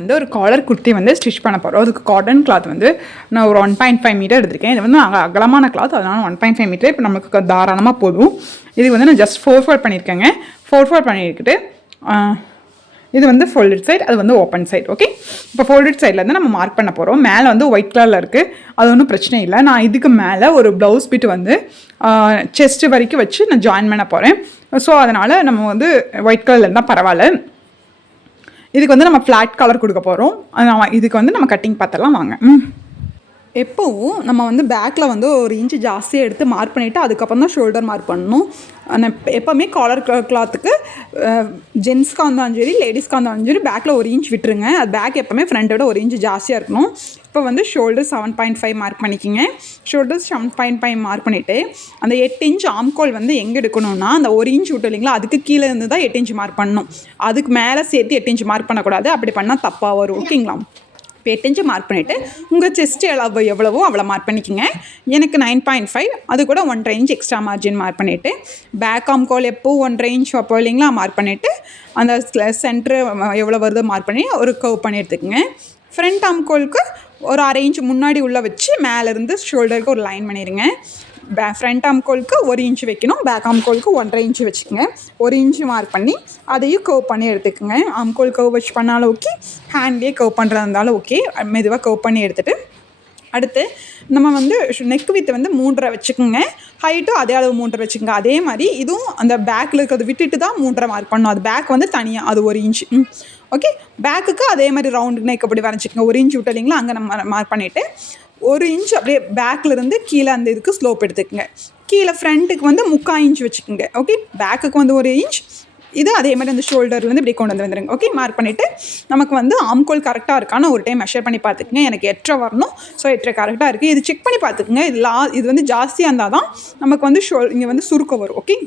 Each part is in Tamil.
வந்து ஒரு காலர் குர்த்தி வந்து ஸ்டிச் பண்ண போகிறோம். அதுக்கு காட்டன் கிளாத் வந்து நான் ஒரு 1.5 மீட்டர் எடுத்திருக்கேன். இது வந்து அகலமான கிளாத், அதனால் 1.5 மீட்டர் இப்போ நமக்கு தாராளமாக போதும். இது வந்து நான் ஜஸ்ட் 4 ஃபோல்ட் பண்ணியிருக்கேங்க. 4 ஃபோல்ட் பண்ணியிருக்கிட்டு இது வந்து ஃபோல்டட் சைட், அது வந்து ஓப்பன் சைட். ஓகே, இப்போ ஃபோல்டட் சைட்லேருந்து நம்ம மார்க் பண்ண போகிறோம். மேலே வந்து ஒயிட் கலரில் இருக்குது, அது ஒன்றும் பிரச்சனை இல்லை. நான் இதுக்கு மேலே ஒரு ப்ளவுஸ் பிட் வந்து செஸ்ட்டு வரைக்கும் வச்சு நான் ஜாயின் பண்ண போகிறேன். ஸோ அதனால் நம்ம வந்து ஒயிட் கலரில் இருந்தால் பரவாயில்ல. இதுக்கு வந்து நம்ம ஃப்ளாட் கலர் கொடுக்க போகிறோம். இதுக்கு வந்து நம்ம கட்டிங் பார்த்துலாம் வாங்க. எப்போவும் நம்ம வந்து பேக்கில் வந்து ஒரு இன்ச்சு ஜாஸ்தியாக எடுத்து மார்க் பண்ணிவிட்டு அதுக்கப்புறம் தான் ஷோல்டர் மார்க் பண்ணணும். ஆனால் எப்போவுமே காலர் கிளாத்துக்கு ஜென்ஸ்க்காக இருந்தாலும் சரி, லேடிஸ்க்காக இருந்தாலும் சரி, பேக்கில் ஒரு இன்ச் விட்டுருங்க. அது பேக் எப்போவுமே ஃப்ரண்ட்டோட ஒரு இன்ச்சு ஜாஸ்தியாக இருக்கணும். இப்போ வந்து ஷோல்டர் 7.5 மார்க் பண்ணிக்கிங்க. ஷோல்டர் 7.5 மார்க் பண்ணிவிட்டு அந்த 8 இன்ச் ஆம்கோல் வந்து எங்கே எடுக்கணும்னா அந்த ஒரு இன்ச் விட்டு இல்லைங்களா, அதுக்கு கீழே இருந்து தான் 8 இன்ச் மார்க் பண்ணணும். அதுக்கு மேலே சேர்த்து 8 இன்ச் மார்க் பண்ணக்கூடாது. அப்படி பண்ணால் தப்பாக வரும். ஓகேங்களா? 8 இன்ச்சு மார்க் பண்ணிவிட்டு உங்கள் செஸ்ட் அளவு எவ்வளவோ அவ்வளோ மார்க் பண்ணிக்கோங்க. எனக்கு 9.5, அது கூட 1.5 இன்ச் எக்ஸ்ட்ரா மார்ஜின் மார்க் பண்ணிவிட்டு பேக் ஆம்கோல் எப்போ 1.5 இன்ச் அப்போ இல்லைங்களா மார்க் பண்ணிவிட்டு அந்த சென்ட்ரு எவ்வளோ வருதோ மார்க் பண்ணி ஒரு கர்வ் பண்ணி எடுத்துக்கோங்க. ஃப்ரண்ட் ஆம்கோலுக்கு ஒரு 1/2 இன்ச் முன்னாடி உள்ளே வச்சு மேலேருந்து ஷோல்டருக்கு ஒரு லைன் பண்ணிடுங்க. ஃப்ரண்ட் ஆம்கோலுக்கு 1 இன்ச் வைக்கணும், பேக் ஆம்கோலுக்கு 1.5 இன்ச் வச்சுக்கோங்க. 1 இன்ச்சு மார்க் பண்ணி அதையும் கர்வ் பண்ணி எடுத்துக்கோங்க. ஆம்கோல் கர்வ் வச்சு பண்ணாலும் ஓகே, ஹேண்ட்லேயே கர்வ் பண்ணுறதா இருந்தாலும் ஓகே. மெதுவாக கர்வ் பண்ணி எடுத்துகிட்டு அடுத்து நம்ம வந்து நெக் வித் வந்து 3.5 வச்சுக்கோங்க. ஹைட்டும் அதே அளவு 3.5 வச்சுக்கோங்க. அதே மாதிரி இதுவும் அந்த பேக்கில் இருக்கிறது விட்டுட்டு தான் 3.5 மார்க் பண்ணணும். அது பேக் வந்து தனியாக அது 1 இன்ச்சு. ஓகே, பேக்குக்கு அதே மாதிரி ரவுண்டு நெக் அப்படி வரைச்சிக்கோங்க. 1 இன்ச் விட்டு இல்லைங்களா, அங்கே நம்ம மார்க் பண்ணிவிட்டு 1 இன்ச் அப்படியே பேக்கிலேருந்து கீழே அந்த இதுக்கு ஸ்லோப் எடுத்துக்கோங்க. கீழே ஃப்ரண்ட்டுக்கு வந்து 3/4 இன்ச் வச்சுக்கோங்க. ஓகே, பேக்குக்கு வந்து 1 இன்ச், இது அதே மாதிரி அந்த ஷோல்டர்லேருந்து இப்படி கொண்டு வந்துருங்க. ஓகே, மார்க் பண்ணிவிட்டு நமக்கு வந்து ஆம்கோல் கரெக்டாக இருக்கான்னு ஒரு டைம் மெஷர் பண்ணி பார்த்துக்குங்க. எனக்கு 8.5 வரணும். ஸோ 8.5 கரெக்டாக இருக்குது. இது செக் பண்ணி பார்த்துக்குங்க. இது வந்து ஜாஸ்தியாக இருந்தால் தான் நமக்கு வந்து இங்கே வந்து சுருக்கம் வரும். ஓகே,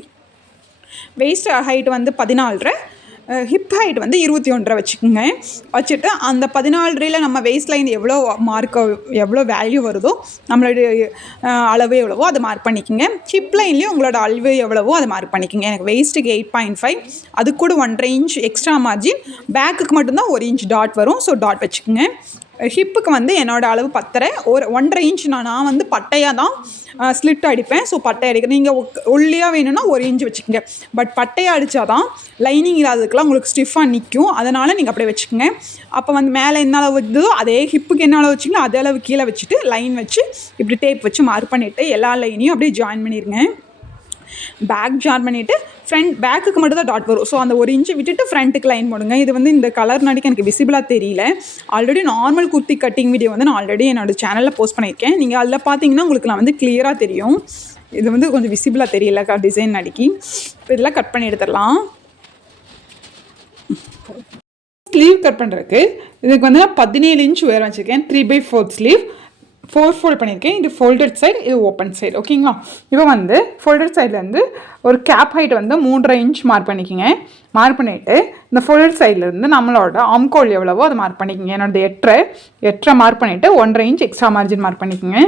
வெயிஸ்ட் ஹைட் வந்து 14.5, ஹிப் ஹைட் வந்து 21.5 வச்சுக்கோங்க. வச்சுட்டு அந்த 14.5 நம்ம வெயிஸ்ட் லைன் எவ்வளோ மார்க் எவ்வளோ வேல்யூ வருதோ நம்மளுடைய அளவு எவ்வளவோ அதை மார்க் பண்ணிக்கோங்க. ஹிப் லைன்லேயும் உங்களோட அளவு எவ்வளவோ அதை மார்க் பண்ணிக்கோங்க. எனக்கு வெயிஸ்ட்டுக்கு 8.5, அது கூட 1.5 இன்ச் எக்ஸ்ட்ரா மார்ஜின். பேக்குக்கு மட்டும்தான் 1 இன்ச் டாட் வரும். ஸோ டாட் வச்சுக்கோங்க. ஹிப்புக்கு வந்து என்னோடய அளவு 10.5, ஒரு 1.5 இன்ச் நான் வந்து பட்டையாக தான் ஸ்லிட் அடிப்பேன். ஸோ பட்டை அடிக்கிறேன். நீங்கள் ஒல்லியாக வேணும்னா 1 இன்ச் வச்சுக்கோங்க. பட் பட்டையாக அடித்தா தான் லைனிங் இல்லாததுக்கெல்லாம் உங்களுக்கு ஸ்டிஃபாக நிற்கும். அதனால் நீங்கள் அப்படியே வச்சுக்கோங்க. அப்போ வந்து மேலே என்ன அளவு வருதோ அதே ஹிப்புக்கு என்ன அளவு வச்சிங்களோ அதே அளவு கீழே வச்சுட்டு லைன் வச்சு இப்படி டேப் வச்சு மார்க் பண்ணிவிட்டு எல்லா லைனையும் அப்படியே ஜாயின் பண்ணிடுங்க. பேக் ஜாயின் பண்ணிவிட்டு பேக்குக்கு மட்டும் தான் டாட் வரும். ஸோ அந்த 1 இன்ச்சு விட்டுட்டு ஃப்ரண்ட்டுக்கு லைன் போடுங்க. இது வந்து இந்த கலர் நாடிக்கு எனக்கு விசிபிளாக தெரியல. Already normal kurti cutting video வந்து நான் ஆல்ரெடி என்னோடய சேனலில் போஸ்ட் பண்ணியிருக்கேன். நீங்கள் அதில் பார்த்தீங்கன்னா உங்களுக்கு நான் வந்து கிளியராக தெரியும். இது வந்து கொஞ்சம் விசிபிளாக தெரியல டிசைன் நாடிக்கு. இப்போ இதெல்லாம் கட் பண்ணி எடுத்துடலாம். ஸ்லீவ் கட் பண்ணுறதுக்கு இதுக்கு வந்து நான் 17 இன்ச் உயரம் வச்சுருக்கேன். 3/4 ஸ்லீவ் 4 ஃபோல்ட் பண்ணியிருக்கேன். இது ஃபோல்டட் சைடு, இது ஓப்பன் சைடு. ஓகேங்களா? இப்போ வந்து ஃபோல்டட் சைட்லேருந்து ஒரு கேப் ஹைட் வந்து 3.5 இன்ச் மார்க் பண்ணிக்கோங்க. மார்க் பண்ணிவிட்டு இந்த ஃபோல்டட் சைட்லேருந்து நம்மளோட ஆம்கோல் எவ்வளவோ அதை மார்க் பண்ணிக்கோங்க. என்னோட 8.5 மார்க் பண்ணிவிட்டு 1.5 இன்ச் எக்ஸ்ட்ரா மார்ஜின் மார்க் பண்ணிக்கோங்க.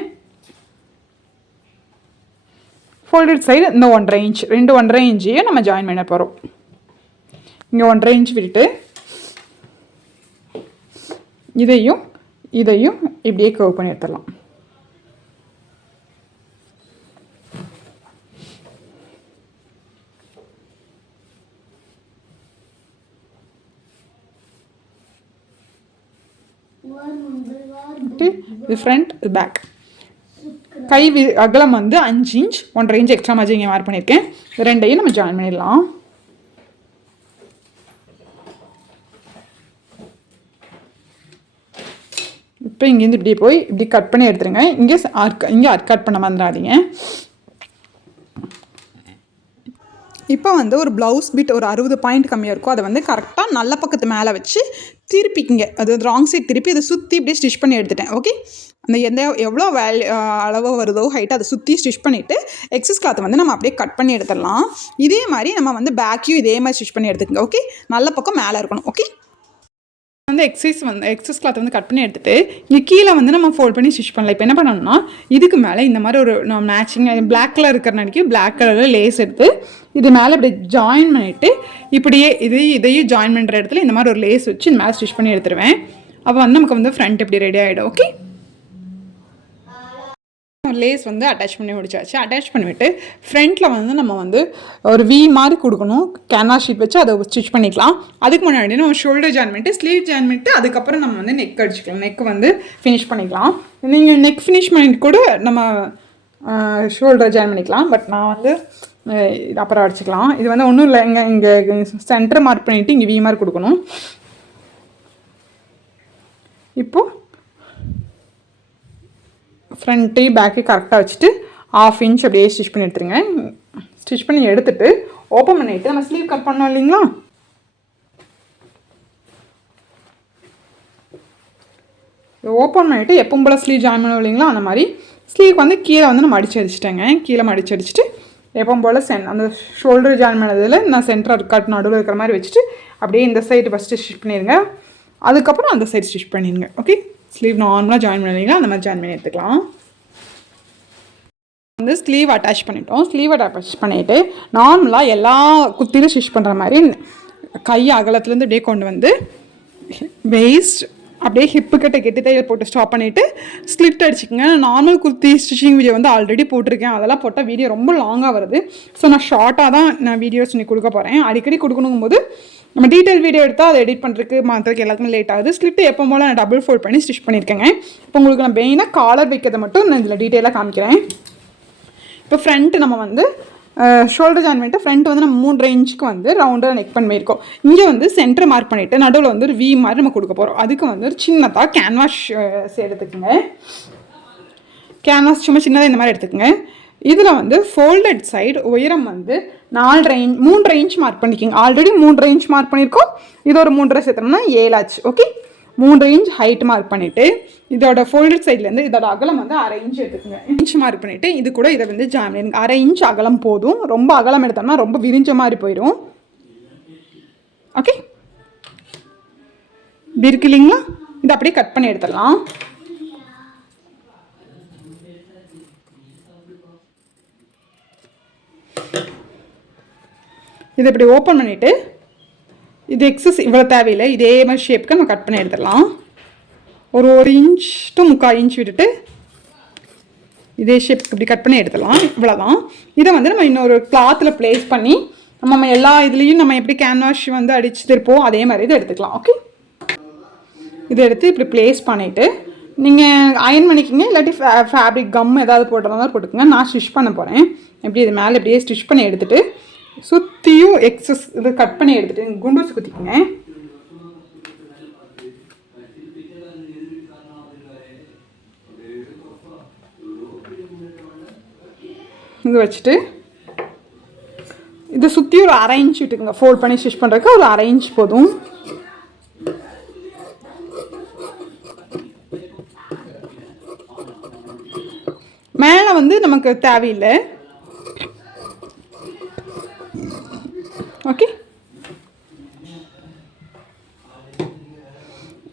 ஃபோல்டட் சைடு இந்த 1.5 இன்ச் 1.5 இன்ச்சையும் நம்ம ஜாயின் பண்ண போகிறோம். இங்கே 1.5 இன்ச் விட்டுட்டு இதையும் இப்படியே கர்வ் பண்ணி எடுத்துடலாம். இது ஃப்ரண்ட், இது பேக். கை அகலம் வந்து 5 இன்ச், 1.5 இன்ச் எக்ஸ்ட்ரா மாதிரி இங்கே மார்க் பண்ணியிருக்கேன். ரெண்டையும் நம்ம ஜாயின் பண்ணிடலாம். இப்போ இங்கேருந்து இப்படி போய் இப்படி கட் பண்ணி எடுத்துருங்க. இங்கே கட் பண்ண வந்துடாதீங்க. இப்போ வந்து ஒரு ப்ளவுஸ் பிட் ஒரு 60 பாயிண்ட் கம்மியாக இருக்கும். அதை வந்து கரெக்டாக நல்ல பக்கத்து மேலே வச்சு திருப்பிக்கிங்க. அது ராங் சைட் திருப்பி அதை சுற்றி இப்படியே ஸ்டிச் பண்ணி எடுத்துட்டேன். ஓகே, அந்த எவ்வளோ அளவு வருதோ ஹைட் அதை சுற்றி ஸ்டிச் பண்ணிவிட்டு எக்ஸஸ் கிளாத்தை வந்து நம்ம அப்படியே கட் பண்ணி எடுத்துடலாம். இதே மாதிரி நம்ம வந்து பேக்கையும் இதே மாதிரி ஸ்டிச் பண்ணி எடுத்துக்கோங்க. ஓகே, நல்ல பக்கம் மேலே இருக்கணும். ஓகே, அந்த எக்ஸஸ் கிளாத் வந்து கட் பண்ணி எடுத்துகிட்டு இங்கே கீழே வந்து நம்ம ஃபோல்ட் பண்ணி ஸ்டிச் பண்ணலாம். இப்போ என்ன பண்ணணும்னா இதுக்கு மேலே இந்த மாதிரி ஒரு மேட்சிங் பிளாக் கலர் இருக்கிறனாடிக்கு பிளாக் கலரில் லேஸ் எடுத்து இது மேலே இப்படி ஜாயின் பண்ணிவிட்டு இப்படியே இதையும் ஜாயின் பண்ணுற இடத்துல இந்த மாதிரி ஒரு லேஸ் வச்சு இந்த மேலே ஸ்டிச் பண்ணி எடுத்துருவேன். அப்போ வந்து நமக்கு வந்து ஃப்ரண்ட் இப்படி ரெடி ஆகிடும். ஓகே, லேஸ் வந்து அட்டாச் பண்ணி முடிச்சாச்சு. அட்டாச் பண்ணிவிட்டு ஃப்ரண்ட்டில் வந்து நம்ம வந்து ஒரு வி மாதிரி கொடுக்கணும். கேன்வாஸ் ஷீட் வச்சு அதை ஸ்டிச் பண்ணிக்கலாம். அதுக்கு முன்னாடி நம்ம ஷோல்டர் ஜாயின் பண்ணிட்டு ஸ்லீவ் ஜாயின் பண்ணிட்டு அதுக்கப்புறம் நம்ம வந்து நெக் அடிச்சுக்கலாம். நெக் வந்து ஃபினிஷ் பண்ணிக்கலாம். நீங்கள் நெக் ஃபினிஷ் பண்ணிட்டு கூட நம்ம ஷோல்டர் ஜாயின் பண்ணிக்கலாம். பட் நான் வந்து அப்புறம் அடிச்சுக்கலாம். இது வந்து ஒன்றும் இல்லை, இங்கே சென்டர் மார்க் பண்ணிவிட்டு இங்கே வி மாதிரி கொடுக்கணும். இப்போது ஃப்ரண்ட்டு பேக்கு கரெக்டாக வச்சுட்டு 1/2 இன்ச் அப்படியே ஸ்டிச் பண்ணி எடுத்துருங்க. ஸ்டிச் பண்ணி எடுத்துகிட்டு ஓப்பன் பண்ணிவிட்டு நம்ம ஸ்லீவ் கட் பண்ணோம் இல்லைங்களா, ஓப்பன் பண்ணிவிட்டு எப்பவும் போல் ஸ்லீவ் ஜாயின் பண்ணுவோம் இல்லைங்களா, அந்த மாதிரி ஸ்லீவ்க்கு வந்து கீழே வந்து நம்ம அடிச்சுட்டேங்க. கீழே அடிச்சுட்டு எப்பவும் போல் அந்த ஷோல்டர் ஜாயின் பண்ணதில் நான் சென்டர் கட் நடுவில் இருக்கிற மாதிரி வச்சுட்டு அப்படியே இந்த சைடு ஃபஸ்ட்டு ஸ்டிச் பண்ணிடுங்க. அதுக்கப்புறம் அந்த சைடு ஸ்டிச் பண்ணிடுங்க. ஓகே, ஸ்லீவ் நார்மலாக ஜாயின் பண்ணுவீங்களா அந்த மாதிரி ஜாயின் பண்ணி எடுத்துக்கலாம். வந்து ஸ்லீவ் அட்டாச் பண்ணிட்டோம். ஸ்லீவ் அட்டாச் பண்ணிவிட்டு நார்மலாக எல்லா குத்திலும் ஸ்டிச் பண்ணுற மாதிரி கை அகலத்துலேருந்து அப்படியே கொண்டு வந்து வெயிஸ்ட் அப்படியே ஹிப்பு கிட்ட கெட்டி தையல் போட்டு ஸ்டாப் பண்ணிவிட்டு ஸ்லிட் அடிச்சுக்கோங்க. நார்மல் குர்த்தி ஸ்டிச்சிங் வீடியோ வந்து ஆல்ரெடி போட்டிருக்கேன். அதெல்லாம் போட்டால் வீடியோ ரொம்ப லாங்காக வருது. ஸோ நான் ஷார்ட்டாக தான் நான் வீடியோஸ் இன்னைக்கு கொடுக்க போகிறேன். அடிக்கடி கொடுக்கணும் போது நம்ம டீட்டெயில் வீடியோ எடுத்தால் அதை எடிட் பண்ணுறதுக்கு மாற்றுறதுக்கு எல்லாத்துக்குமே லேட் ஆகுது. ஸ்லிட்டு எப்போ போல் நான் டபுள் ஃபோல்ட் பண்ணி ஸ்டிச் பண்ணியிருக்கேங்க. இப்போ உங்களுக்கு நான் மெயினாக காலர் வைக்கிறத மட்டும் நான் இதில் டீட்டெயிலாக காமிக்கிறேன். இப்போ ஃப்ரண்ட்டு நம்ம வந்து ஷோல்டர் ஜாயின் பண்ணிட்டு ஃப்ரண்ட் வந்து நம்ம 3.5 இன்ச்சுக்கு வந்து ரவுண்டாக நெக் பண்ணியிருக்கோம். இங்கே வந்து சென்டர் மார்க் பண்ணிவிட்டு நடுவில் வந்து ஒரு வி மாதிரி நம்ம கொடுக்க போகிறோம். அதுக்கு வந்து ஒரு சின்னதாக கேன்வாஸ் எடுத்துக்கோங்க. கேன்வாஸ் சும்மா சின்னதாக இந்த மாதிரி எடுத்துக்கோங்க. இதில் வந்து ஃபோல்டட் சைடு உயரம் வந்து 3.5 இன்ச் மார்க் பண்ணிக்கோங்க. ஆல்ரெடி 3.5 இன்ச் மார்க் பண்ணியிருக்கோம். இது ஒரு 3.5 சேர்த்தோம்னா 7 ஆச்சு. ஓகே, 3 இன்ச் ஹைட் மார்க் பண்ணிவிட்டு இதோட ஃபோல்டட் சைட்லேருந்து இதோட அகலம் வந்து 1/2 இன்ச் எடுத்துக்கோங்க. இன்ச் மார்க் பண்ணிவிட்டு இது கூட இதை வந்து ஜாயின் பண்ணுங்க. 1/2 இன்ச் அகலம் போதும். ரொம்ப அகலம் எடுத்தோம்னா ரொம்ப விரிஞ்ச மாதிரி போயிடும். ஓகே, இப்படி இருக்கு இல்லைங்களா, இதை அப்படியே கட் பண்ணி எடுத்துடலாம். இதை இப்படி ஓப்பன் பண்ணிவிட்டு இது எக்ஸஸ் இவ்வளோ தேவையில்லை, இதே மாதிரி ஷேப்புக்கு நம்ம கட் பண்ணி எடுத்துடலாம். ஒரு 1 இன்ச் டு 3/4 இன்ச் விட்டுட்டு இதே ஷேப்புக்கு இப்படி கட் பண்ணி எடுத்துடலாம். இவ்வளோதான். இதை வந்து நம்ம இன்னொரு கிளாத்தில் ப்ளேஸ் பண்ணி நம்ம எல்லா இதுலேயும் நம்ம எப்படி கேன்வாஷ் வந்து அடிச்சுட்டு இருப்போம் அதே மாதிரி இதை எடுத்துக்கலாம். ஓகே, இதை எடுத்து இப்படி ப்ளேஸ் பண்ணிவிட்டு நீங்கள் அயன் பண்ணிக்கிங்க. இல்லாட்டி ஃபேப்ரிக் கம் ஏதாவது போடுறதா போட்டுக்கோங்க. நான் ஸ்டிச் பண்ண போகிறேன். எப்படி இது மேலே இப்படியே ஸ்டிச் பண்ணி எடுத்துகிட்டு சுற்றியும் எக்ஸஸ் இது கட் பண்ணி எடுத்துகிட்டு குண்டூசி குத்திக்கோங்க. இது வச்சுட்டு இதை சுற்றி ஒரு 1/2 இன்ச் விட்டுக்குங்க. ஃபோல்ட் பண்ணி ஸ்டிச் பண்ணுறதுக்கு ஒரு 1/2 இன்ச் போதும். மேலே வந்து நமக்கு தேவையில்லை. ஓகே,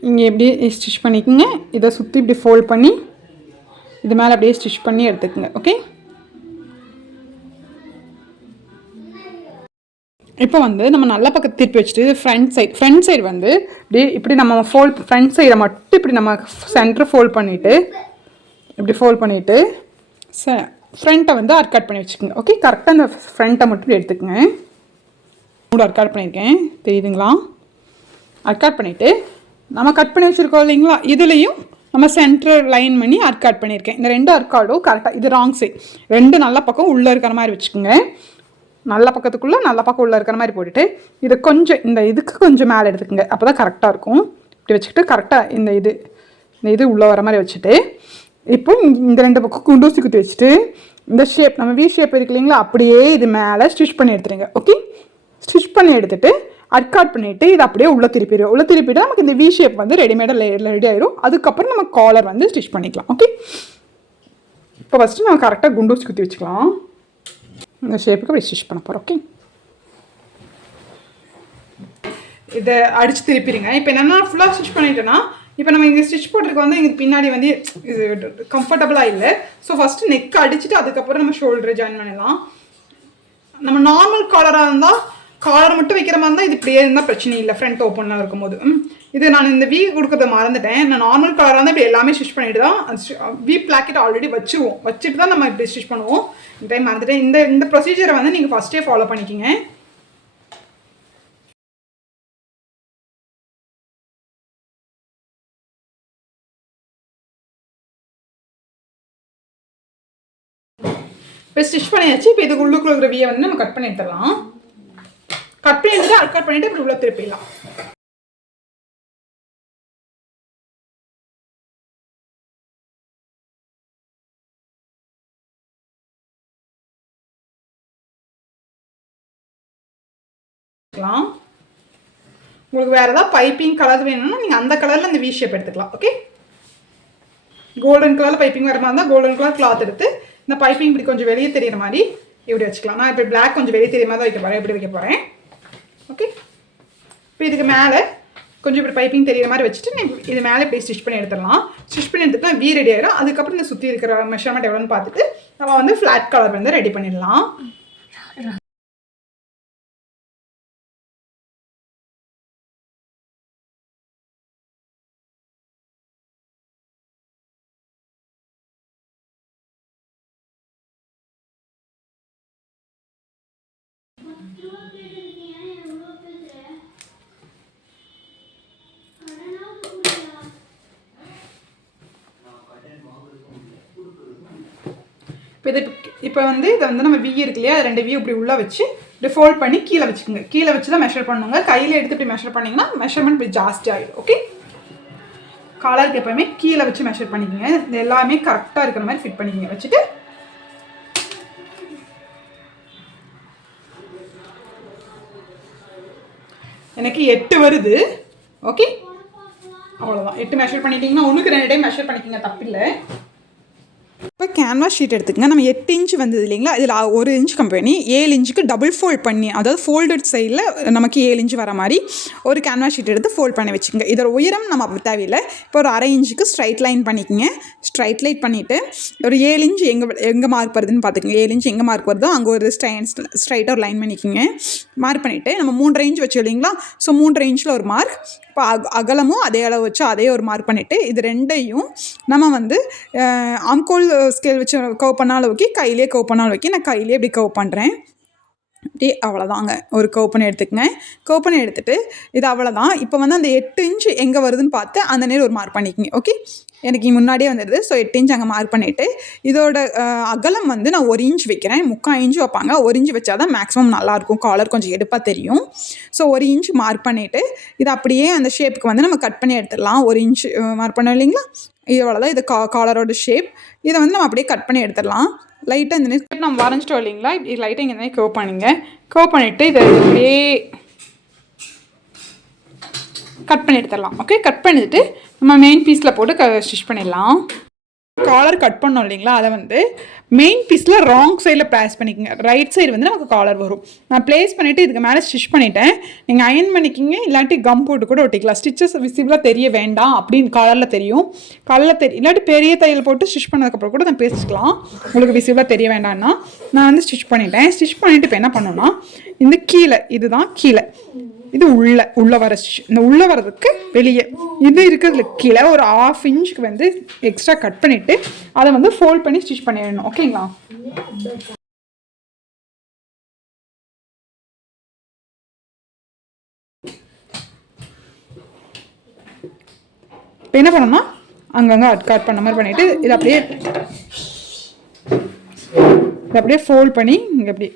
இங்கே எப்படியே ஸ்டிச் பண்ணிக்கோங்க. இதை சுற்றி இப்படி ஃபோல்ட் பண்ணி இது மேலே அப்படியே ஸ்டிச் பண்ணி எடுத்துக்கோங்க. ஓகே, இப்போ வந்து நம்ம நல்ல பக்கத்து திருப்பி வச்சுட்டு ஃப்ரண்ட் சைடு வந்து இப்படி நம்ம ஃப்ரண்ட் சைடை மட்டும் இப்படி நம்ம சென்டர் ஃபோல்ட் பண்ணிவிட்டு இப்படி ஃபோல்ட் பண்ணிவிட்டு ஃப்ரண்ட்டை வந்து கட் பண்ணி வச்சுக்கோங்க. ஓகே, கரெக்டாக அந்த ஃப்ரண்ட்டை மட்டும் எடுத்துக்கோங்க. அர்க்காட் பண்ணியிருக்கேன், தெரியுதுங்களா? அர்க்காட் பண்ணிவிட்டு நம்ம கட் பண்ணி வச்சுருக்கோம் இல்லைங்களா, இதுலேயும் நம்ம சென்டர் லைன் பண்ணி அர்க்காட் பண்ணியிருக்கேன். இந்த 2 அர்க்காடும் கரெக்டாக இது ராங் சைட் 2 நல்ல பக்கம் உள்ளே இருக்கிற மாதிரி வச்சுக்கோங்க. நல்ல பக்கத்துக்குள்ளே நல்ல பக்கம் உள்ளே இருக்கிற மாதிரி போட்டுட்டு இதை கொஞ்சம் இந்த இதுக்கு கொஞ்சம் மேலே எடுத்துக்கோங்க. அப்போ தான் கரெக்டாக இருக்கும். இப்படி வச்சுக்கிட்டு கரெக்டாக இந்த இது உள்ளே வர மாதிரி வச்சுட்டு இப்போ இந்த 2 பக்கம் குண்டூசி குத்தி வச்சுட்டு இந்த ஷேப் நம்ம வி ஷேப் இருக்கு இல்லைங்களா, அப்படியே இது மேலே ஸ்டிச் பண்ணி எடுத்துருங்க. ஓகே, ஸ்டிச் பண்ணி எடுத்துகிட்டு அர்க்காட் பண்ணிவிட்டு இது அப்படியே உள்ளே திருப்பிட்டு நமக்கு இந்த வி ஷேப் வந்து ரெடிமேடாக ரெடி ஆயிடும். அதுக்கப்புறம் நம்ம காலர் வந்து ஸ்டிச் பண்ணிக்கலாம். ஓகே, இப்போ ஃபஸ்ட்டு நம்ம கரெக்டாக குண்டூசி குத்தி வச்சுக்கலாம். இந்த ஷேப்புக்கு அப்படி ஸ்டிச் பண்ண போகிறோம். ஓகே, இதை அடித்து திருப்பிடுங்க. இப்போ என்னென்னா ஃபுல்லாக ஸ்டிச் பண்ணிட்டேன்னா இப்போ நம்ம இங்கே ஸ்டிச் போட்டிருக்க வந்து இங்கே பின்னாடி வந்து இது கம்ஃபர்டபுளாக இல்லை. ஸோ ஃபஸ்ட்டு நெக் அடிச்சுட்டு அதுக்கப்புறம் நம்ம ஷோல்டரை ஜாயின் பண்ணிடலாம். நம்ம நார்மல் காலராக இருந்தால் காலர் மட்டும் வைக்கிற மாதிரி இருந்தால் இது இப்படியே இருந்தால் பிரச்சனை இல்லை, ஃப்ரண்ட் ஓப்பனில் இருக்கும்போது. இது நான் இந்த வீ கொடுக்கறத மறந்துட்டேன். நான் நார்மல் கலராக இருந்தால் இப்படி எல்லாமே ஸ்டிச் பண்ணிட்டு தான் வீ பிளாக்கெட் ஆல்ரெடி வச்சுருவோம், வச்சுட்டு தான் நம்ம இப்படி ஸ்டிச் பண்ணுவோம். இந்த டைம் மறந்துட்டேன். இந்த ப்ரொசீஜரை வந்து நீங்கள் ஃபஸ்ட்டே ஃபாலோ பண்ணிக்கிங்க. இப்போ ஸ்டிச் பண்ணியாச்சு. இப்போ இதுக்கு உள்ளுக்குள்ள இருக்கிற வீயை வந்து நம்ம கட் பண்ணி எடுத்துடலாம். கட் பண்ணி எடுத்துட்டு கட் பண்ணிவிட்டு இப்படி உள்ள திருப்பிடலாம். உங்களுக்கு வேறு ஏதாவது பைப்பிங் கலர் வேணும்னா நீங்கள் அந்த கலரில் அந்த வி ஷேப் எடுத்துக்கலாம். ஓகே, கோல்டன் கலரில் பைப்பிங் வர மாதிரி இருந்தால் கோல்டன் கலர் கிளாத் எடுத்து இந்த பைப்பிங் இப்படி கொஞ்சம் வெளியே தெரியுற மாதிரி இப்படி வச்சுக்கலாம். நான் இப்போ பிளாக் கொஞ்சம் வெளியே தெரியுற மாதிரி தான் வைக்க போகிறேன். எப்படி வைக்க போகிறேன்? ஓகே, இப்போ இதுக்கு மேலே கொஞ்சம் இப்படி பைப்பிங் தெரியுற மாதிரி வச்சுட்டு இது மேலே இப்படி ஸ்டிச் பண்ணி எடுத்துடலாம். ஸ்டிச் பண்ணி எடுத்துட்டு வீ ரெடி ஆகிடும். அதுக்கப்புறம் இந்த சுற்றி இருக்கிற மெஷர்மெண்ட் எவ்வளோன்னு பார்த்துட்டு நம்ம வந்து ஃப்ளாட் கலர் வந்து ரெடி பண்ணிடலாம். இப்போ வந்து இதை வந்து நம்ம வீ இருக்கு இல்லையா, ரெண்டு வீ இப்படி உள்ளே வச்சு இப்படி ஃபோல்ட் பண்ணி கீழே வச்சுக்கோங்க. கீழே வச்சு தான் மெஷர் பண்ணுங்க. கையில் எடுத்து இப்படி மெஷர் பண்ணிங்கன்னா மெஷர்மெண்ட் இப்படி ஜாஸ்தி ஆகிடும். ஓகே, காலருக்கு எப்போயுமே கீழே வச்சு மெஷர் பண்ணிக்கோங்க. இது எல்லாமே கரெக்டாக இருக்கிற மாதிரி ஃபிட் பண்ணிக்கோங்க. வச்சுட்டு எனக்கு 8 வருது. ஓகே, அவ்வளோதான். 8 மெஷர் பண்ணிட்டீங்கன்னா 1க்கு 2 டைம் மெஷர் பண்ணிக்கோங்க, தப்பில்லை. இப்போ கேன்வாஸ் ஷீட் எடுத்துக்கங்க. நம்ம 8 இன்ச் வந்தது இல்லைங்களா, இதில் 1 இன்ச் கம்மி பண்ணி 7 இன்ச்சுக்கு டபுள் ஃபோல்ட் பண்ணி, அதாவது ஃபோல்டட் சைடில் நமக்கு 7 இன்ச் வர மாதிரி ஒரு கேன்வாஸ் ஷீட் எடுத்து ஃபோல்ட் பண்ணி வச்சுக்கோங்க. இதோட உயரம் நம்ம அப்படி தேவையில்லை. இப்போ ஒரு அரை இன்ச்சுக்கு ஸ்ட்ரைட் லைன் பண்ணிக்கோங்க. ஸ்ட்ரைட் லைன் பண்ணிவிட்டு ஒரு 7 இன்ச் எங்கே மார்க் வருதுன்னு பார்த்துக்கோங்க. 7 இன்ச் எங்கே மார்க் வருதோ அங்கே ஒரு ஸ்ட்ரைட்டாக ஒரு லைன் பண்ணிக்கோங்க. மார்க் பண்ணிவிட்டு நம்ம 3.5 இன்ச் வச்சு இல்லைங்களா, ஸோ 3.5 இன்ச்சில் ஒரு மார்க். இப்போ அகலமும் அதே அளவு வச்சு அதே ஒரு மார்க் பண்ணிவிட்டு இது ரெண்டையும் நம்ம வந்து ஆம்கோல் ஸ்கேல் வச்சு கவ் பண்ணாலும் ஓகே, கையிலே கவ் பண்ணாலும் ஓகே. நான் கையிலே இப்படி கவ் பண்ணுறேன். இப்படி அவ்வளோதாங்க. ஒரு கவ் பண்ணி எடுத்துக்கங்க. கவ் பண்ணி எடுத்துகிட்டு இது அவ்வளோதான். இப்போ வந்து அந்த 8 இன்ச் எங்கே வருதுன்னு பார்த்து அந்த நேரம் ஒரு மார்க் பண்ணிக்கோங்க. ஓகே, எனக்கு முன்னாடியே வந்துடுது. ஸோ 8 இன்ச் அங்கே மார்க் பண்ணிவிட்டு இதோட அகலம் வந்து நான் 1 இன்ச் வைக்கிறேன். 3/4 இன்ச் வைப்பாங்க. 1 இன்ச் வச்சா தான் மேக்ஸிமம் நல்லாயிருக்கும், காலர் கொஞ்சம் எடுப்பாக தெரியும். ஸோ 1 இன்ச் மார்க் பண்ணிவிட்டு இது அப்படியே அந்த ஷேப்புக்கு வந்து நம்ம கட் பண்ணி எடுத்துடலாம். 1 இன்ச் மார்க் பண்ணோம் இல்லைங்களா, இது அவ்வளோதான். இது காலரோட ஷேப். இதை வந்து நம்ம அப்படியே கட் பண்ணி எடுத்துடலாம். லைட்டாக இந்த மாதிரி நம்ம வரைஞ்சிட்டோம் இல்லைங்களா, இப்படி லைட்டாக இங்கே மாதிரி கர்வ் பண்ணிங்க. கர்வ் பண்ணிவிட்டு இதை அப்படியே கட் பண்ணி எடுத்துடலாம். ஓகே, கட் பண்ணிவிட்டு நம்ம மெயின் பீஸில் போட்டு ஸ்டிச் பண்ணிடலாம். காலர் கட் பண்ணோம் இல்லைங்களா, அதை வந்து மெயின் பீஸில் ராங் சைடில் ப்ளேஸ் பண்ணிக்கோங்க. ரைட் சைடு வந்து நமக்கு காலர் வரும். நான் ப்ளேஸ் பண்ணிவிட்டு இதுக்கு மேலே ஸ்டிச் பண்ணிவிட்டேன். நீங்கள் அயன் பண்ணிக்கிங்க, இல்லாட்டி கம் போட்டு கூட ஒட்டிக்கலாம். ஸ்டிச்சஸ் விசிபிளாக தெரிய வேண்டாம் அப்படின்னு காலரில் தெரியும். இல்லாட்டி பெரிய தையல் போட்டு ஸ்டிச் பண்ணதுக்கப்புறம் கூட நான் பேசிக்கலாம். உங்களுக்கு விசிபிளாக தெரிய வேண்டாம்னா நான் வந்து ஸ்டிச் பண்ணிட்டேன். ஸ்டிச் பண்ணிவிட்டு இப்போ என்ன பண்ணணும்னா இந்த கீழே, இதுதான் கீழே, இது உள்ள வர ஸ்டிச். இந்த உள்ளே வர்றதுக்கு வெளியே இது இருக்கிறதுல கீழே ஒரு 1/2 இன்ச்சுக்கு வந்து எக்ஸ்ட்ரா கட் பண்ணிவிட்டு அதை வந்து ஃபோல்ட் பண்ணி ஸ்டிச் பண்ணிடணும். ஓகேங்களா, இப்போ என்ன பண்ணணும்னா அங்கங்கே கட் பண்ண மாதிரி பண்ணிவிட்டு இதை அப்படியே ஃபோல்ட் பண்ணி இங்கே அப்படியே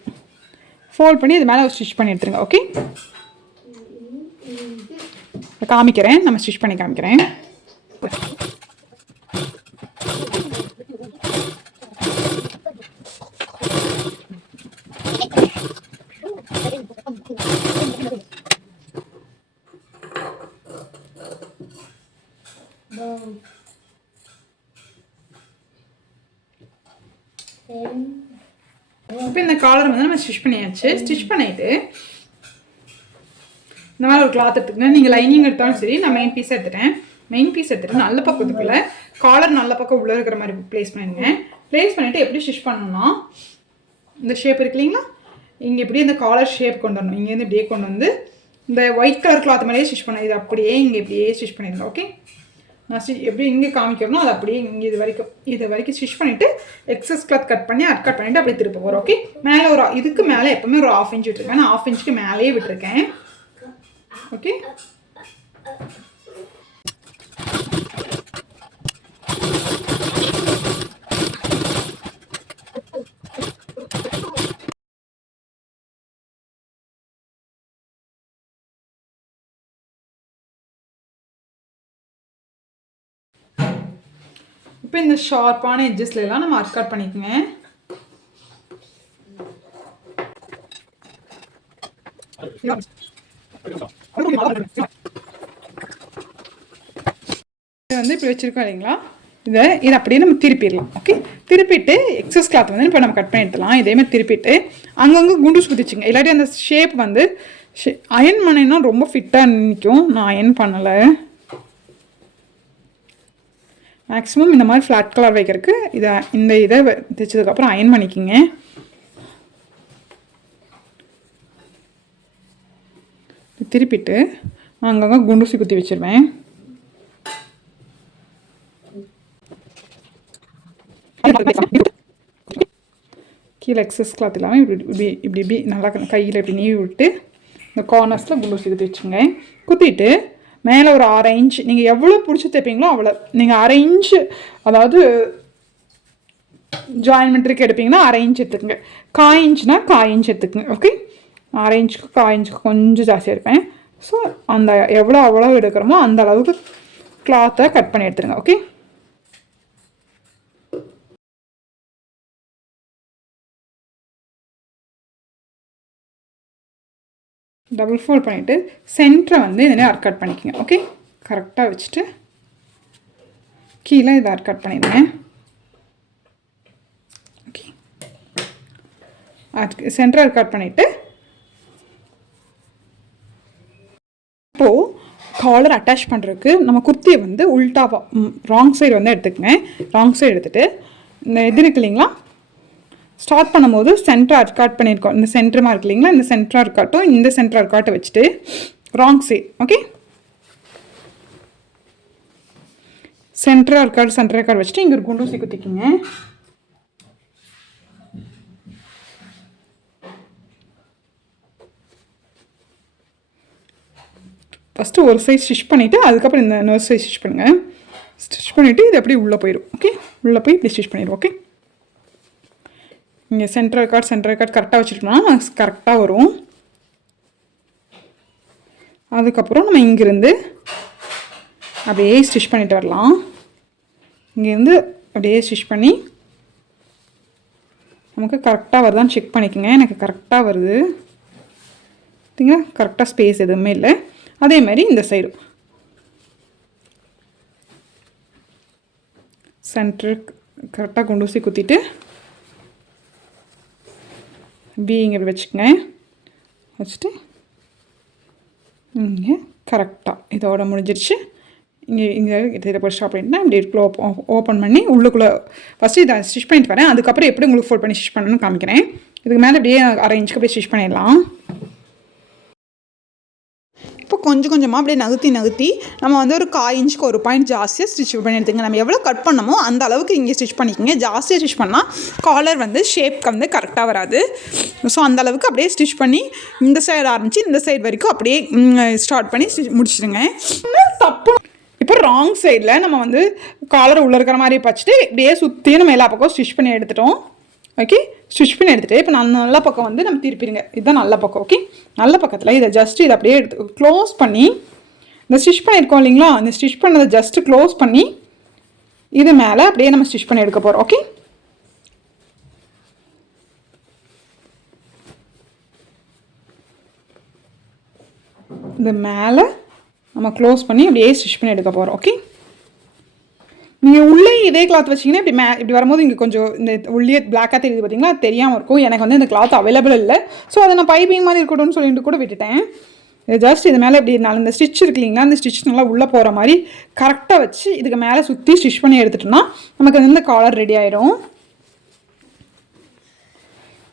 ஃபோல்ட் பண்ணி இது மேலே ஸ்டிச் பண்ணி எடுத்துருங்க. ஓகே, காமிக்கிறேன். நம்ம ஸ்டிச் பண்ணி காமிக்கிறேன். இப்போ இந்த காலர் வந்து நம்ம ஸ்டிச் பண்ணியாச்சு. ஸ்டிச் பண்ணிவிட்டு இந்த மாதிரி ஒரு கிளாத் எடுத்துக்கங்க. நீங்கள் லைனிங் எடுத்தாலும் சரி, நான் மெயின் பீஸ் எடுத்துட்டேன். மெயின் பீஸ் எடுத்துகிட்டு நல்ல பக்கத்துக்குள்ளே காலர் நல்ல பக்கம் உள்ளே இருக்கிற மாதிரி ப்ளேஸ் பண்ணிடுங்க. ப்ளேஸ் பண்ணிவிட்டு எப்படி ஸ்டிச் பண்ணணும்னா, இந்த ஷேப் இருக்கு இல்லைங்களா, இங்கே இப்படி இந்த காலர் ஷேப் கொண்டு வரணும். இங்கேருந்து இப்படியே கொண்டு வந்து இந்த ஒயிட் கலர் கிளாத் மேலேயே ஸ்டிச் பண்ண, இது அப்படியே இங்கே இப்படியே ஸ்டிச் பண்ணிடுங்க. ஓகே, நான் எப்படி இங்கே காமிக்கிறனோ அது அப்படியே இங்கே இது வரைக்கும் ஸ்டிச் பண்ணிவிட்டு எக்ஸஸ் கிளாத் கட் பண்ணி கட் பண்ணிவிட்டு அப்படியே திருப்ப போகிறோம். ஓகே, மேலே ஒரு இதுக்கு மேலே எப்போவுமே ஒரு 1/2 இன்ச் விட்டுருக்கேன். நான் 1/2 இன்ச்சுக்கு மேலேயே விட்டுருக்கேன். ஓகே, இப்போ இந்த ஷார்ப்பான எட்ஜஸ்லாம் நம்ம கட் பண்ணிக்கோங்க. வந்து இப்படி வச்சுருக்கோம் இல்லைங்களா, இதை அப்படியே நம்ம திருப்பிடலாம். ஓகே, திருப்பிட்டு எக்ஸஸ் கிளாத் வந்து இப்போ நம்ம கட் பண்ணி எடுத்துலாம். இதேமாதிரி திருப்பிட்டு அங்கங்கே குண்டு சுற்றிச்சுங்க. இல்லாட்டி அந்த ஷேப் வந்து அயன் பண்ணினா ரொம்ப ஃபிட்டாக நிற்கும். நான் அயன் பண்ணலை. மேக்ஸிமம் இந்த மாதிரி ஃப்ளாட் கலர் வைக்கிறதுக்கு இந்த இதை தைச்சதுக்கப்புறம் அயன் பண்ணிக்கிங்க. திருப்பிட்டு அங்கங்கே குண்டூசி குத்தி வச்சிருவேன். கீழே எக்ஸஸ் கிளாத் இல்லாமல் இப்படி இப்படி இப்படி நல்லா கையில் இப்படி நீவி விட்டு இந்த கார்னர்ஸில் குண்டூசி குத்தி வச்சுங்க. குத்திட்டு மேலே ஒரு 1/2 இன்ச் நீங்கள் எவ்வளோ பிடிச்சி தைப்பீங்களோ அவ்வளோ, நீங்கள் 1/2 இன்ச்சு அதாவது ஜாயின்மெண்ட்ரிக்கு எடுப்பீங்கன்னா 1/2 இன்ச் எடுத்துக்கோங்க. 1/4 இன்ச்னா 1/4 இன்ச் எடுத்துக்கோங்க. ஓகே, 1/2 இன்ச்சுக்கு 1/4 இன்ச்சுக்கு கொஞ்சம் ஜாஸ்தியாக இருப்பேன். ஸோ அந்த அவ்வளோ எடுக்கிறோமோ அந்த அளவுக்கு கிளாத்தை கட் பண்ணி எடுத்துருங்க. ஓகே, டபுள் ஃபோல்ட் பண்ணிவிட்டு சென்டரை வந்து இதனே கட் பண்ணிக்கோங்க. ஓகே, கரெக்டாக வச்சுட்டு கீழே இதை கட் பண்ணிடுங்க. ஓகே, அதுக்கு சென்டரை கட் பண்ணிவிட்டு இப்போது காலர் அட்டாச் பண்ணுறதுக்கு நம்ம குர்த்தியை வந்து உல்ட்டாவாக ராங் சைடு வந்து எடுத்துக்கங்க. ராங் சைடு எடுத்துகிட்டு இந்த இது இருக்கு இல்லைங்களா, ஸ்டார்ட் பண்ணும்போது சென்டர் அர்காட் பண்ணியிருக்கோம். இந்த சென்டரமாக இருக்கு இல்லைங்களா, இந்த சென்டர் அர்காட்டும் இந்த சென்டர் அர்காட்டை வச்சுட்டு ராங் சைட். ஓகே, சென்டர் அர்காட் வச்சுட்டு இங்கே ஒரு குண்டூசி குத்திக்கிங்க. ஃபஸ்ட்டு ஒரு சைட் ஸ்டிச் பண்ணிவிட்டு அதுக்கப்புறம் இந்த இன்னொரு சைட் ஸ்டிச் பண்ணுங்கள். ஸ்டிச் பண்ணிவிட்டு இது அப்படியே உள்ளே போயிடும். ஓகே, உள்ளே போய் இப்படி ஸ்டிச் பண்ணிடுவோம். ஓகே, இங்கே சென்டர் கார்ட் கரெக்டாக வச்சுருக்கோம்னா கரெக்டாக வரும். அதுக்கப்புறம் நம்ம இங்கேருந்து அப்படியே ஸ்டிச் பண்ணிட்டு வரலாம். இங்கேருந்து அப்படியே ஸ்டிச் பண்ணி நமக்கு கரெக்டாக வருதான்னு செக் பண்ணிக்கோங்க. எனக்கு கரெக்டாக வருது பார்த்தீங்களா, கரெக்டாக ஸ்பேஸ் எதுவுமே இல்லை. அதேமாதிரி இந்த சைடு சென்டர் கரெக்டாக குண்டூசி குத்திட்டு இங்கே வச்சுக்கோங்க. வச்சுட்டு இங்கே கரெக்டாக இதோட முடிஞ்சிருச்சு. இங்கே இதில் போய் அப்படின்னா இப்படி ஓப்பன் பண்ணி உள்ளுக்குள்ளே ஃபஸ்ட்டு இதை ஸ்டிச் பண்ணிட்டு வரேன். அதுக்கப்புறம் எப்படி உங்களுக்கு ஃபோல்ட் பண்ணி ஸ்டிச் பண்ணணும்னு காமிக்கிறேன். இதுக்கு மேலே அப்படியே 1/2 இன்ச்சுக்கு அப்படியே ஸ்டிச் பண்ணிடலாம். இப்போ கொஞ்சம் கொஞ்சமாக அப்படியே நகர்த்தி நம்ம வந்து ஒரு 1/4 இன்ச்சுக்கு ஒரு பாயிண்ட் ஜாஸ்தியாக ஸ்டிச் பண்ணி எடுத்துங்க. நம்ம எவ்வளோ கட் பண்ணமோ அந்த அளவுக்கு இங்கே ஸ்டிச் பண்ணிக்கோங்க. ஜாஸ்தியாக ஸ்டிச் பண்ணால் காலர் வந்து ஷேப்க்கு வந்து கரெக்டாக வராது. ஸோ அந்த அளவுக்கு அப்படியே ஸ்டிச் பண்ணி இந்த சைடு ஆரம்பித்து இந்த சைடு வரைக்கும் அப்படியே ஸ்டார்ட் பண்ணி முடிச்சிடுங்க. தப்பு இப்போ ராங் சைடில் நம்ம வந்து காலர் உள்ளே இருக்கிற மாதிரி வச்சுட்டு இப்படியே சுற்றியும் நம்ம எல்லா பக்கம் ஸ்டிச் பண்ணி எடுத்துட்டோம். ஓகே, ஸ்டிச் பண்ணி எடுத்துகிட்டு இப்போ நல்ல பக்கம் வந்து நம்ம திருப்பிடுங்க. இதுதான் நல்ல பக்கம். ஓகே, நல்ல பக்கத்தில் இதை ஜஸ்ட்டு இதை அப்படியே எடுத்து க்ளோஸ் பண்ணி இந்த ஸ்டிச் பண்ணியிருக்கோம் இல்லைங்களா, அந்த ஸ்டிச் பண்ணதை ஜஸ்ட்டு க்ளோஸ் பண்ணி இது மேலே அப்படியே நம்ம ஸ்டிச் பண்ணி எடுக்க போகிறோம். ஓகே, இது மேலே நம்ம க்ளோஸ் பண்ணி அப்படியே ஸ்டிச் பண்ணி எடுக்க போகிறோம். ஓகே, நீங்கள் உள்ளே இதே கிளாத் வச்சிங்கன்னா இப்படி வரும்போது இங்கே கொஞ்சம் இந்த உள்ளே பிளாக்காக தெரியுது பார்த்தீங்களா, அது தெரியாமல் இருக்கும். எனக்கு வந்து இந்த கிளாத் அவைலபிள் இல்லை. ஸோ அதை நான் பைப்பிங் மாதிரி இருக்கட்டும்னு சொல்லிட்டு கூட விட்டுட்டேன். இது ஜஸ்ட் இது மேலே இப்படி இந்த ஸ்டிச் இருக்கு இல்லைங்களா, அந்த ஸ்டிச் நல்லா உள்ளே போகிற மாதிரி கரெக்டாக வச்சு இதுக்கு மேலே சுற்றி ஸ்டிச் பண்ணி எடுத்துட்டோம்னா நமக்கு வந்து இந்த காலர் ரெடி ஆயிரும்.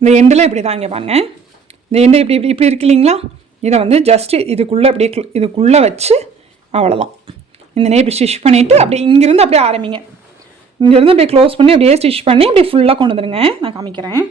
இந்த எண்டில் இப்படி தான் இங்கே பாருங்க, இந்த எண்டு இப்படி இப்படி இப்படி இருக்கு இல்லைங்களா, இதை வந்து ஜஸ்ட்டு இதுக்குள்ளே அப்படியே இதுக்குள்ளே வச்சு அவ்வளோதான். இந்த நேர் இப்படி ஸ்டிச் பண்ணிவிட்டு அப்படியே இங்கேருந்து அப்படியே ஆரம்பிங்க. இங்கேருந்து அப்படியே க்ளோஸ் பண்ணி அப்படியே ஸ்டிச் பண்ணி அப்படியே ஃபுல்லாக கொண்டு வந்துடுங்க. நான் காமிக்கிறேன்.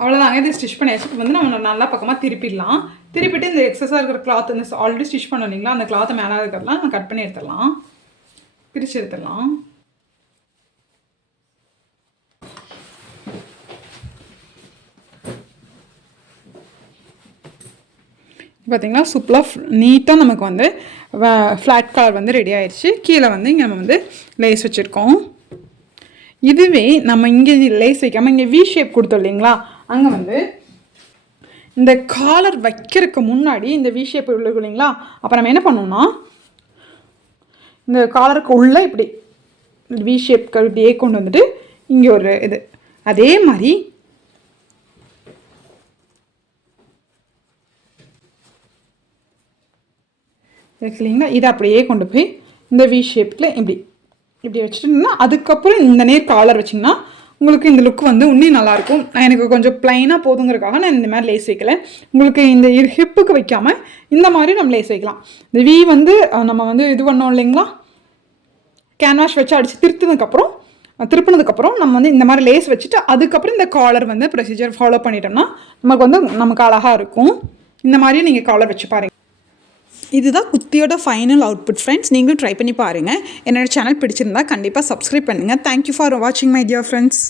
அவ்வளோதாங்க, இது ஸ்டிச் பண்ணியாச்சு. இப்போ வந்து நம்ம நல்லா பக்கமாக திருப்பிடலாம். திருப்பிட்டு இந்த எக்ஸஸாக இருக்கிற கிளாத், இந்த ஆல்ரெடி ஸ்டிச் பண்ணோம் இல்லைங்களா, அந்த கிளாத்தை மேலே இருக்கிறதுலாம் நம்ம கட் பண்ணி எடுத்துடலாம், பிரித்து எடுத்துடலாம். பார்த்திங்களா, சூப்பராக நீட்டாக நமக்கு வந்து ஃப்ளாட் கலர் வந்து ரெடி ஆயிடுச்சு. கீழே வந்து இங்கே நம்ம வந்து லேஸ் வச்சுருக்கோம். இதுவே நம்ம இங்கே லேஸ் வைக்காமல் இங்கே வி ஷேப் கொடுத்தோம் இல்லைங்களா, அங்கே வந்து இந்த காலர் வைக்கிறதுக்கு முன்னாடி இந்த வி ஷேப் இருக்கும் இல்லைங்களா, அப்போ நம்ம என்ன பண்ணோம்னா இந்த காலருக்கு உள்ளே இப்படி வி ஷேப் இப்படியே கொண்டு வந்துட்டு இங்கே ஒரு இது அதே மாதிரி இருக்கு இல்லைங்களா, இதை அப்படியே கொண்டு போய் இந்த வி ஷேப்பில் இப்படி இப்படி வச்சுட்டோம்னா அதுக்கப்புறம் இந்த நேர் காலர் வச்சிங்கன்னா உங்களுக்கு இந்த லுக் வந்து இன்னும் நல்லாயிருக்கும். எனக்கு கொஞ்சம் ப்ளைனாக போதுங்கிறதுக்காக நான் இந்த மாதிரி லேஸ் வைக்கல. உங்களுக்கு இந்த ஹிப்புக்கு வைக்காமல் இந்த மாதிரி நம்ம லேஸ் வைக்கலாம். இந்த வி வந்து நம்ம வந்து இது பண்ணோம் இல்லைங்களா, கேன்வாஷ் வச்சு அடித்து திருப்பினதுக்கப்புறம் நம்ம வந்து இந்த மாதிரி லேஸ் வச்சுட்டு அதுக்கப்புறம் இந்த காலர் வந்து ப்ரொசீஜர் ஃபாலோ பண்ணிட்டோம்னா நமக்கு அழகாக இருக்கும். இந்த மாதிரியும் நீங்கள் காலர் வச்சு பாருங்கள். இதுதான் குர்த்தியோட ஃபைனல் அவுட்புட் ஃப்ரெண்ட்ஸ். நீங்களும் ட்ரை பண்ணி பாருங்கள். என்னோடய சேனல் பிடிச்சிருந்தா கண்டிப்பாக சப்ஸ்கிரைப் பண்ணுங்கள். தேங்க்யூ ஃபார் வாட்சிங் மை டியர் ஃப்ரெண்ட்ஸ்.